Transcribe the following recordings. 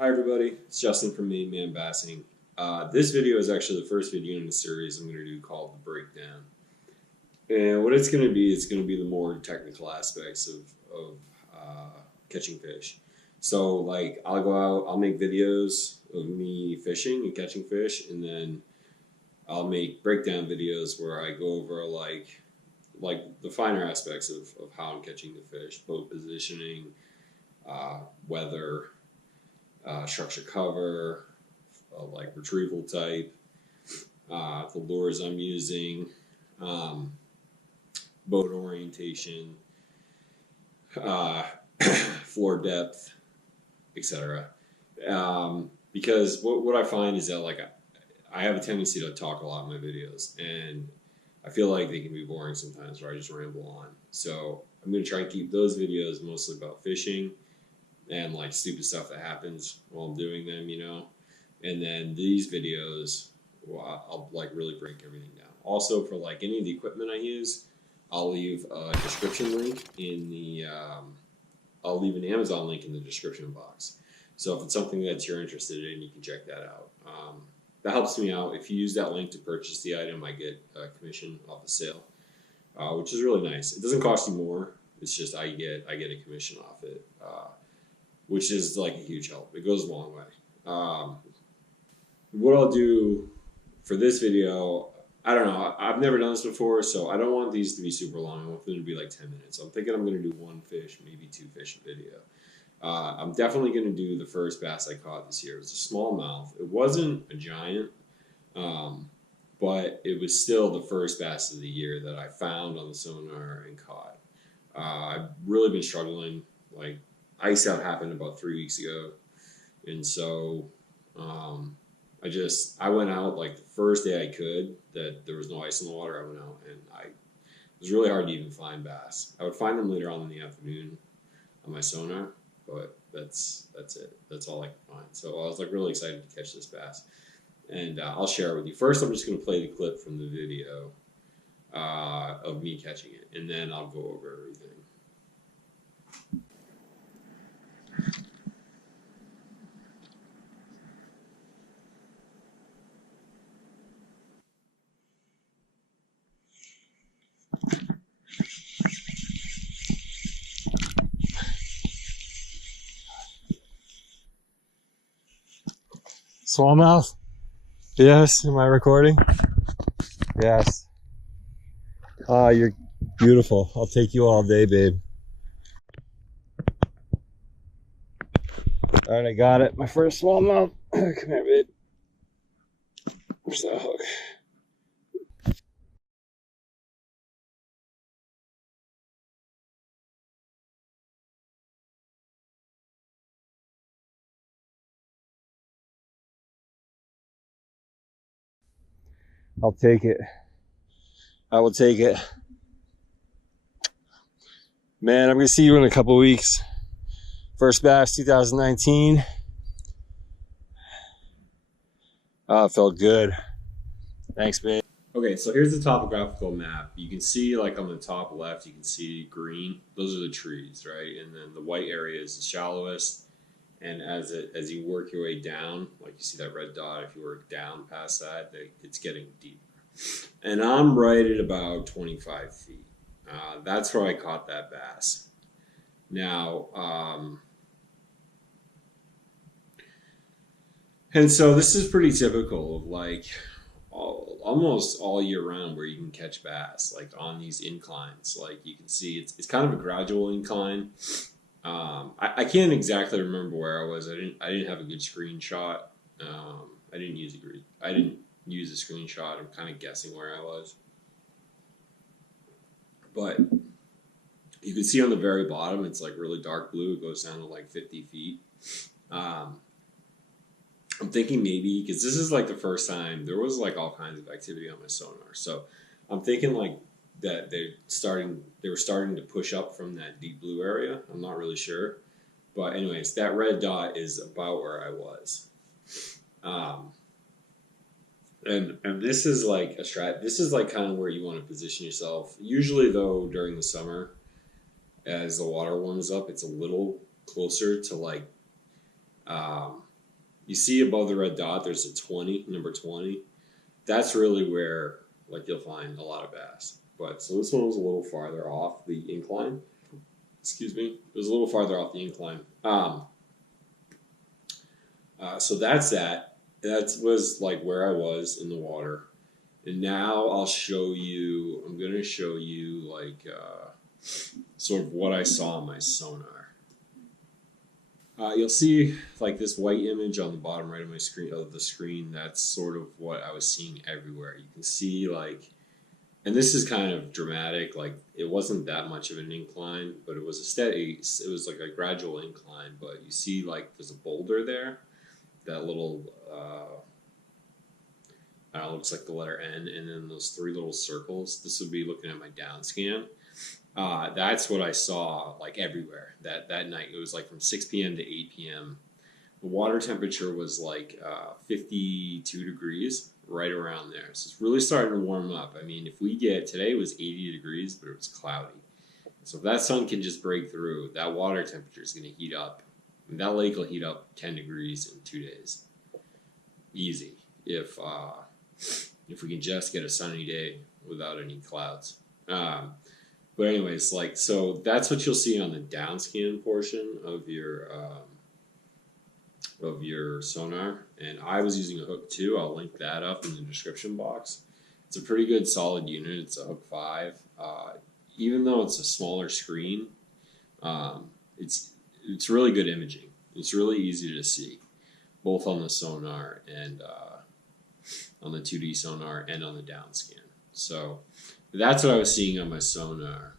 Hi everybody, it's Justin from Main Man Bassing. This video is actually the first video in the series I'm going to do called The Breakdown. And what it's going to be the more technical aspects of catching fish. So like I'll go out, I'll make videos of me fishing and catching fish, and then I'll make breakdown videos where I go over like the finer aspects of how I'm catching the fish, boat positioning, weather, structure cover, like retrieval type, the lures I'm using, boat orientation, floor depth, etc. Because what I find is that like I have a tendency to talk a lot in my videos, and I feel like they can be boring sometimes where I just ramble on. So I'm going to try and keep those videos mostly about fishing and like stupid stuff that happens while I'm doing them, you know. And then these videos, well, I'll like really break everything down. Also, for like any of the equipment I use, I'll leave a description link in the I'll leave an Amazon link in the description box. So if it's something that you're interested in, you can check that out. That helps me out. If you use that link to purchase the item, I get a commission off the sale, which is really nice. It doesn't cost you more. It's just I get a commission off it, which is like a huge help. It goes a long way. What I'll do for this video, I don't know. I've never done this before, so I don't want these to be super long. I want them to be like 10 minutes. I'm thinking I'm going to do one fish, maybe two fish video. I'm definitely going to do the first bass I caught this year. It was a smallmouth. It wasn't a giant, but it was still the first bass of the year that I found on the sonar and caught. I've really been struggling. Like, ice out happened about 3 weeks ago, and so I went out like the first day I could that there was no ice in the water. I went out, and it was really hard to even find bass. I would find them later on in the afternoon on my sonar, but that's it. That's all I could find. So I was like really excited to catch this bass, and I'll share it with you. First, I'm just going to play the clip from the video of me catching it, and then I'll go over everything. Smallmouth? Yes, am I recording? Yes. Ah, you're beautiful. I'll take you all day, babe. Alright, I got it. My first smallmouth. Come here, babe. Where's that hook? I'll take it. I will take it. Man, I'm going to see you in a couple weeks. First bass 2019. Oh, it felt good. Thanks, babe. Okay, so here's the topographical map. You can see like on the top left, you can see green. Those are the trees, right? And then the white area is the shallowest. And as you work your way down, like you see that red dot, if you work down past that, it's getting deeper. And I'm right at about 25 feet. That's where I caught that bass. Now, and so this is pretty typical of like almost all year round where you can catch bass, like on these inclines. Like you can see it's kind of a gradual incline. I can't exactly remember where I was. I didn't have a good screenshot. I didn't use a screenshot. I'm kind of guessing where I was. But you can see on the very bottom, it's like really dark blue. It goes down to like 50 feet. I'm thinking maybe, because this is like the first time, there was like all kinds of activity on my sonar. So I'm thinking like that they were starting to push up from that deep blue area. I'm not really sure. But anyways, that red dot is about where I was. And this is like this is like kind of where you want to position yourself. Usually though, during the summer, as the water warms up, it's a little closer to like you see above the red dot, there's a 20, number 20. That's really where like you'll find a lot of bass. But so this one was a little farther off the incline. Excuse me. It was a little farther off the incline. So that's that. That was like where I was in the water. And now I'm going to show you like sort of what I saw on my sonar. You'll see like this white image on the bottom right of my screen. That's sort of what I was seeing everywhere. You can see like, and this is kind of dramatic. Like it wasn't that much of an incline, but it was it was like a gradual incline. But you see like there's a boulder there, that little, looks like the letter N, and then those 3 little circles. This would be looking at my down scan. That's what I saw like everywhere that night. It was like from 6 p.m. to 8 p.m. The water temperature was like 52 degrees, right around there. So it's really starting to warm up. I mean, today was 80 degrees, but it was cloudy. So if that sun can just break through, that water temperature is going to heat up. And that lake will heat up 10 degrees in 2 days. Easy. If we can just get a sunny day without any clouds. But anyways, like, so that's what you'll see on the downscan portion of your sonar. And I was using a hook 2. I'll link that up in the description box. It's a pretty good solid unit. It's a hook 5. Even though it's a smaller screen, it's really good imaging. It's really easy to see, both on the sonar and on the 2D sonar and on the downscan. So that's what I was seeing on my sonar.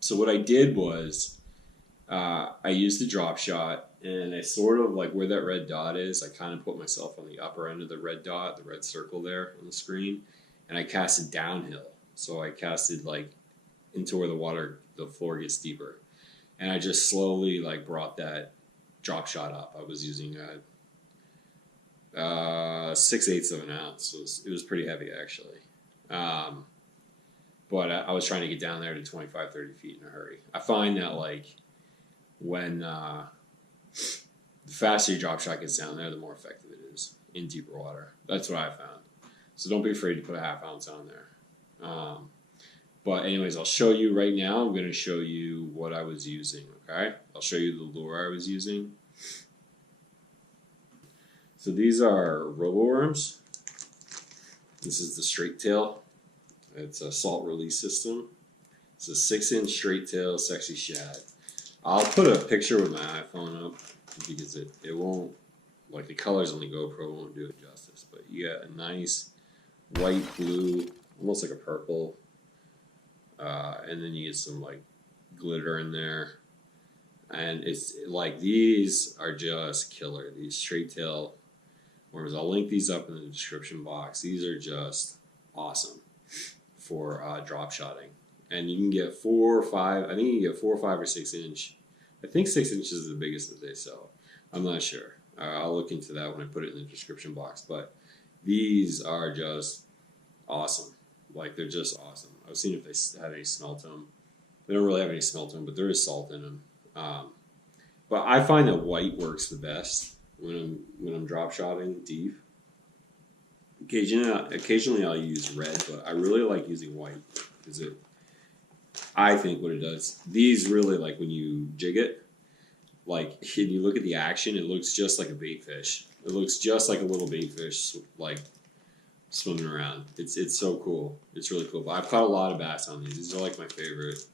So what I did was I used the drop shot, and I sort of like where that red dot is, I kind of put myself on the upper end of the red dot, the red circle there on the screen, and I casted downhill. So I casted like into where the floor gets deeper. And I just slowly like brought that drop shot up. I was using 6/8 of an ounce. It was pretty heavy actually. But I was trying to get down there to 25, 30 feet in a hurry. I find that like when the faster your drop shot gets down there, the more effective it is in deeper water. That's what I found. So don't be afraid to put a 1/2 ounce on there. But anyways, I'll show you right now. I'm going to show you what I was using, okay? I'll show you the lure I was using. So these are roboworms. This is the straight tail. It's a salt release system. It's a 6-inch straight tail sexy shad. I'll put a picture with my iPhone up because it won't, like the colors on the GoPro won't do it justice. But you got a nice white, blue, almost like a purple. And then you get some like glitter in there. And it's like these are just killer. These straight tail worms. I'll link these up in the description box. These are just awesome for drop shotting. And you can get 4 or 5. I think you can get 4 or 5 or 6 inch. I think 6 inches is the biggest that they sell. I'm not sure. I'll look into that when I put it in the description box. But these are just awesome. Like they're just awesome. I was seeing if they had any smell to them. They don't really have any smell to them, but there is salt in them. But I find that white works the best when I'm drop shotting deep. Occasionally I'll use red, but I really like using white because I think what it does, these really, like when you jig it, like and you look at the action, it looks just like a bait fish. It looks just like a little bait fish, like swimming around. It's so cool. It's really cool. But I've caught a lot of bass on these. These are like my favorite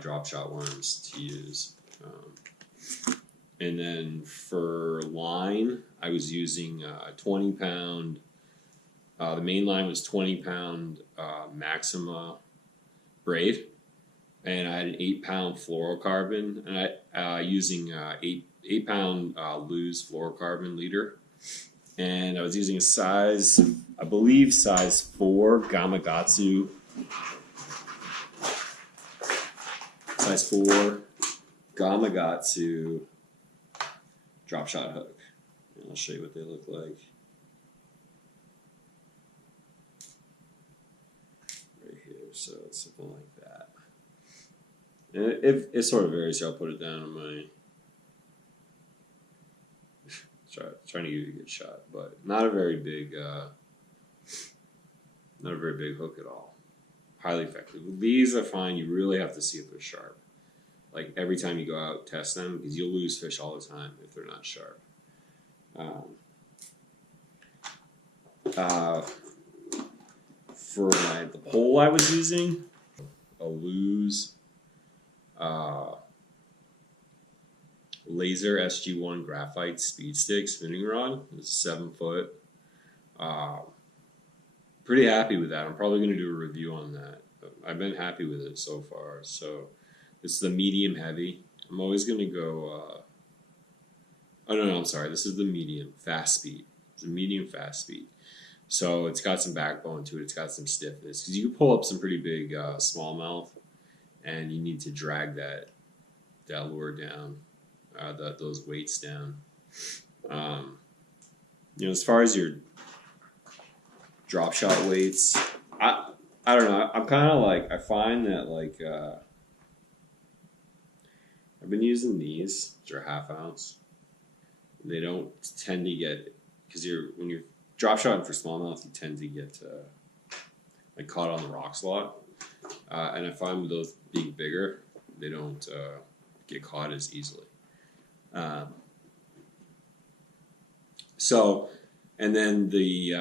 drop shot worms to use. And then for line, I was using a 20-pound. The main line was 20-pound Maxima braid, and I had an 8-pound fluorocarbon, and I using 8-pound Lew's fluorocarbon leader, and I was using a size 4 Gamakatsu. Size 4 Gamakatsu drop shot hook. And I'll show you what they look like. Right here, so it's something like that. And it sort of varies, so I'll put it down on my Trying to give you a good shot, but not a very big hook at all. Highly effective. With these, I find you really have to see if they're sharp. Like every time you go out, test them, because you'll lose fish all the time if they're not sharp. For the pole I was using, a Lose Laser SG1 graphite speed stick spinning rod. It's 7 foot. Pretty happy with that. I'm probably going to do a review on that. I've been happy with it so far. So this is the medium heavy. I'm always going to go. Oh no, I'm sorry. This is the medium fast speed. It's a medium fast speed. So it's got some backbone to it. It's got some stiffness because you can pull up some pretty big smallmouth, and you need to drag that lure down, those weights down. As far as your drop shot weights, I don't know. I'm kind of like, I find that I've been using these, which are 1/2 ounce. They don't tend to get, because when you're drop shotting for smallmouth, you tend to get caught on the rocks a lot. And I find with those being bigger, they don't get caught as easily. And then the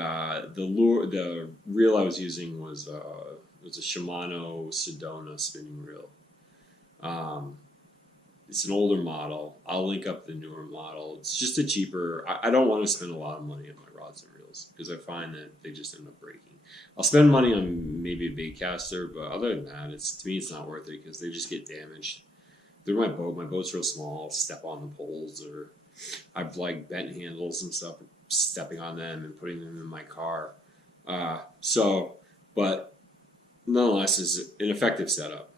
reel I was using was a Shimano Sedona spinning reel. It's an older model. I'll link up the newer model. It's just a cheaper. I don't want to spend a lot of money on my rods and reels because I find that they just end up breaking. I'll spend money on maybe a bait caster, but other than that, to me it's not worth it because they just get damaged. They're my boat. My boat's real small. I'll step on the poles, or I've bent handles and stuff, stepping on them and putting them in my car. But nonetheless, it's an effective setup.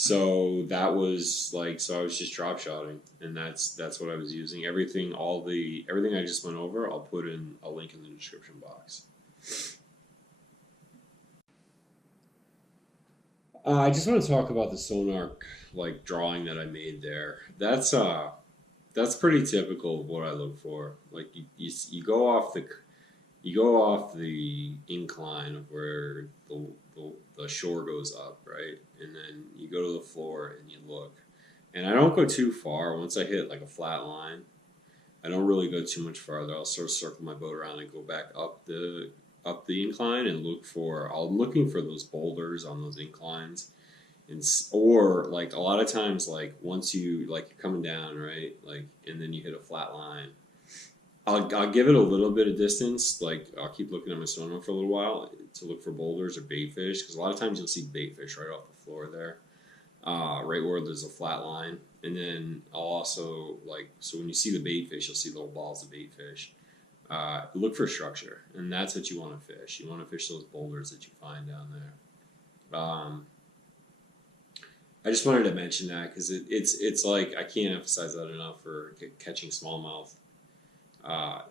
So that was so I was just drop shotting, and that's what I was using. Everything I just went over, I'll put in a link in the description box. I just want to talk about the sonar drawing that I made there. That's pretty typical of what I look for. You go off the incline of where the shore goes up, right? And then you go to the floor and you look. And I don't go too far. Once I hit a flat line, I don't really go too much farther. I'll sort of circle my boat around and go back up the incline and I'm looking for those boulders on those inclines. Or a lot of times, once you're coming down, right? And then you hit a flat line, I'll give it a little bit of distance. I'll keep looking at my sonar for a little while to look for boulders or bait fish, because a lot of times you'll see bait fish right off the floor there, right where there's a flat line. And then I'll also so when you see the bait fish, you'll see little balls of bait fish. Look for structure, and that's what you want to fish. You want to fish those boulders that you find down there. I just wanted to mention that because it's I can't emphasize that enough for catching smallmouth. I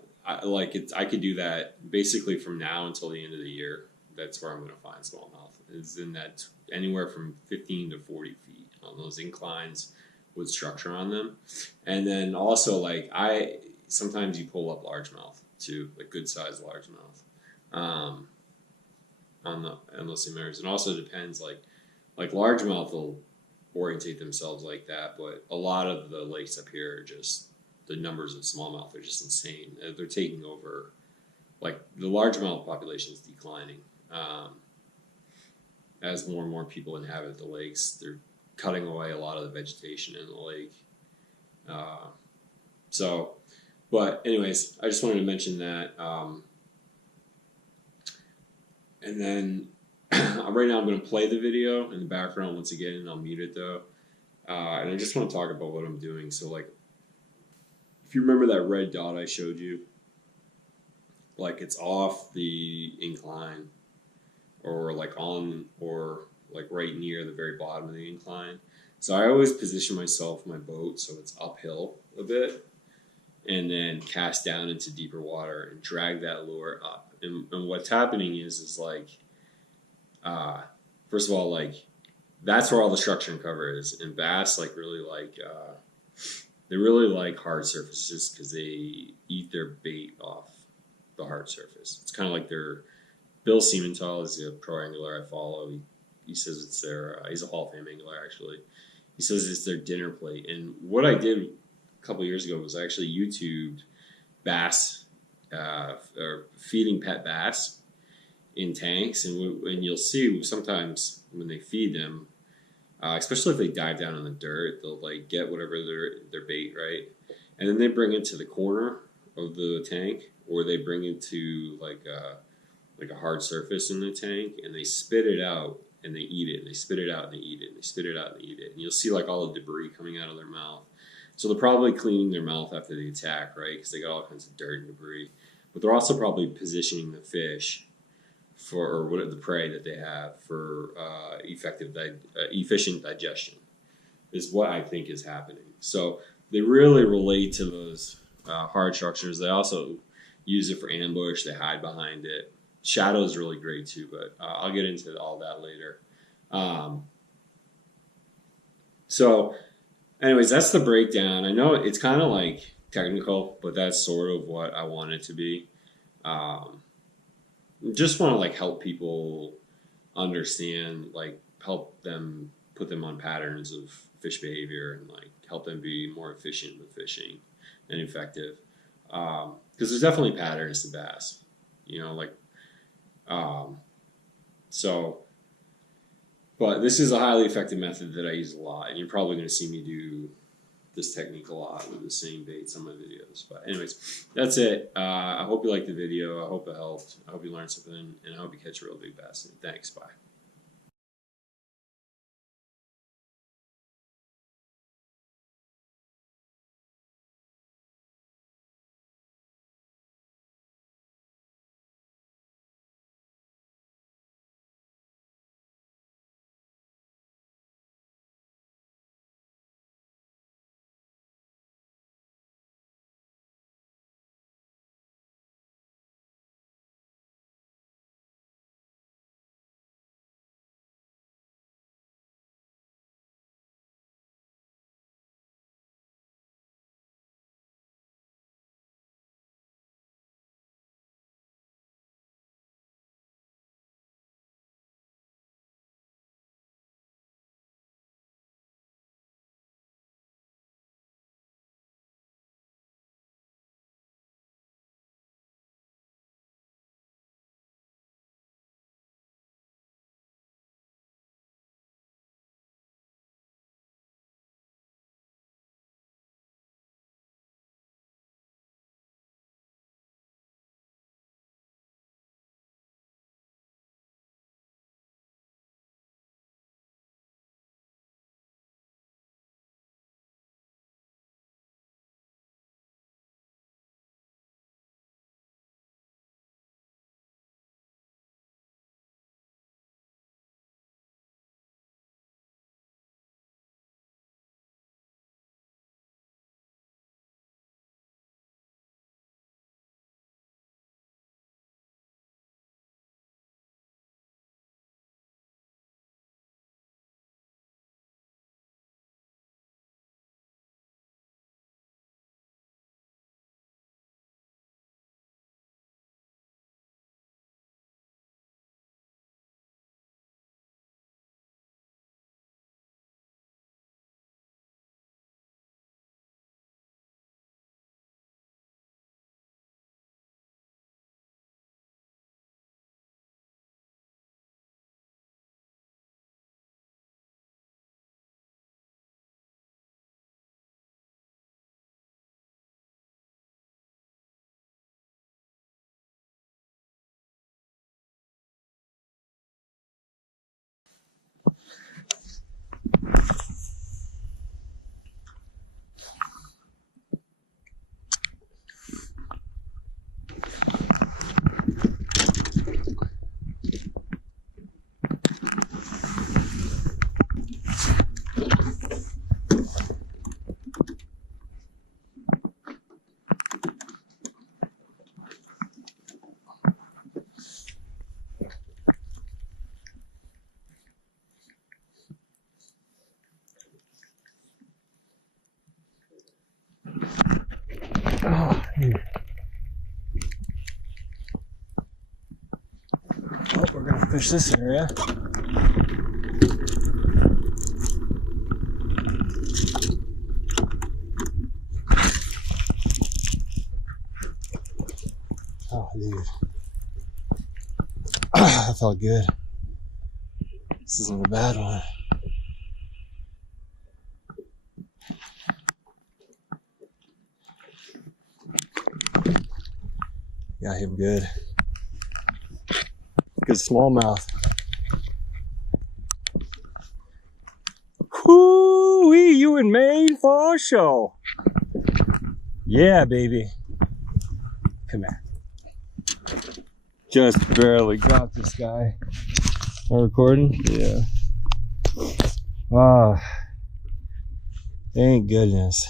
could do that basically from now until the end of the year. That's where I'm going to find smallmouth. It's in that anywhere from 15 to 40 feet on those inclines with structure on them. And then also sometimes you pull up largemouth too, good sized largemouth on those areas. And also depends largemouth will orientate themselves like that, but a lot of the lakes up here are just, the numbers of smallmouth are just insane. They're taking over, the largemouth population is declining. As more and more people inhabit the lakes, they're cutting away a lot of the vegetation in the lake. But anyways, I just wanted to mention that. And then right now I'm going to play the video in the background once again, and I'll mute it though. And I just want to talk about what I'm doing. So if you remember that red dot I showed you, it's off the incline or on, or right near the very bottom of the incline. So I always position my boat so it's uphill a bit, and then cast down into deeper water and drag that lure up. And what's happening is first of all, that's where all the structure and cover is. And bass really They really like hard surfaces because they eat their bait off the hard surface. It's kind of like their Bill Siementhal is a pro angler I follow. He says it's their he's a Hall of Fame angler actually. He says it's their dinner plate. And what I did a couple years ago was I actually YouTubed bass or feeding pet bass in tanks, and you'll see sometimes when they feed them, especially if they dive down in the dirt, they'll like get whatever their bait, right, and then they bring it to the corner of the tank, or they bring it to like a hard surface in the tank, and they spit it out and they eat it. And they spit it out and they eat it. And they spit it out and they eat it. And you'll see like all the debris coming out of their mouth. So they're probably cleaning their mouth after the attack, right? Because they got all kinds of dirt and debris. But they're also probably positioning the fish for, or what the prey that they have for efficient digestion is what I think is happening. So they really relate to those hard structures. They also use it for ambush. They hide behind it. Shadow is really great too, but I'll get into all that later. So anyways, that's the breakdown. I know it's kind of like technical, but that's sort of what I want it to be. Just want to like help people understand, like help them put them on patterns of fish behavior and like help them be more efficient with fishing and effective. Because there's definitely patterns to bass, you know, like, so, but this is a highly effective method that I use a lot, and you're probably going to see me do this technique a lot with the same baits on my videos. But anyways, that's it. I hope you liked the video. I hope it helped. I hope you learned something, and I hope you catch a real big bass. Thanks. Bye. Oh, we're gonna fish this area. Oh, dude. That felt good. This isn't a bad one. Got him good. Good smallmouth. Whoo-wee, you in Maine for show. Yeah, baby. Come here. Just barely got this guy. Am I recording? Yeah. Ah, thank goodness.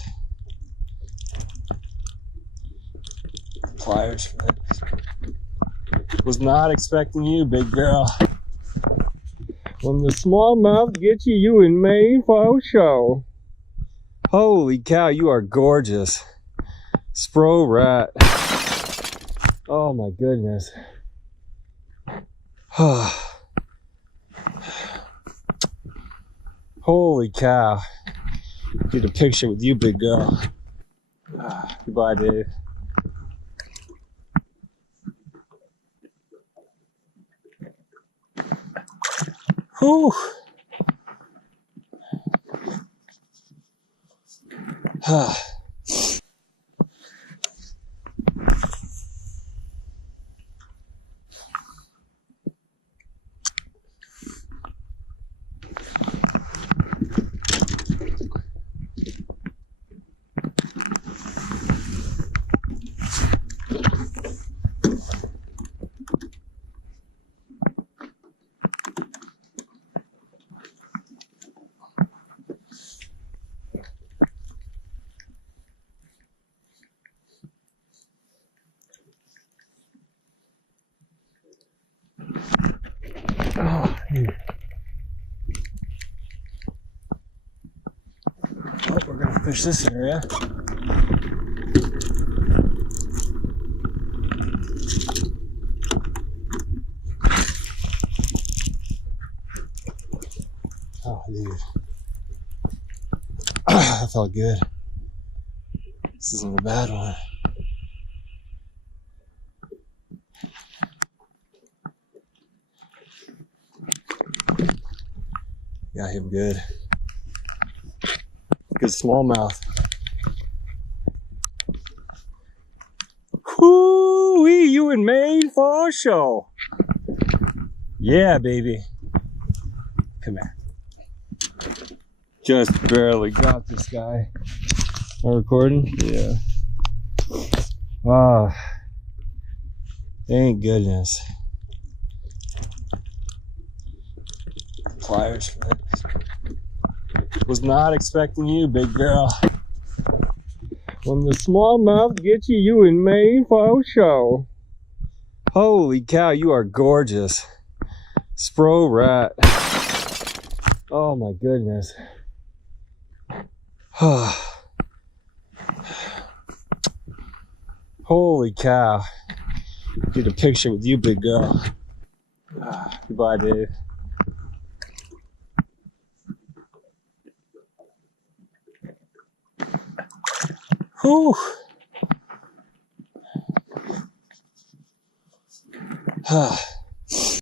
Pliers for it. Was not expecting you, big girl. When the smallmouth gets you, you in Maine for show. Holy cow, you are gorgeous. Spro rat. Oh my goodness. Holy cow. Need a picture with you, big girl. Goodbye, Dave. Whew. Oh, we're gonna fish this area. Oh, dude. That felt good. This isn't a bad one. Got him good. Good smallmouth. Whoo-wee, you in Maine for show. Yeah, baby. Come here. Just barely got this guy. Am I recording? Yeah. Ah, thank goodness. Pliers for it. Was not expecting you, big girl. When the smallmouth gets you, you in Maine for show. Holy cow, you are gorgeous. Spro rat. Oh my goodness. Holy cow. Need a picture with you, big girl. Goodbye, Dave. Whew.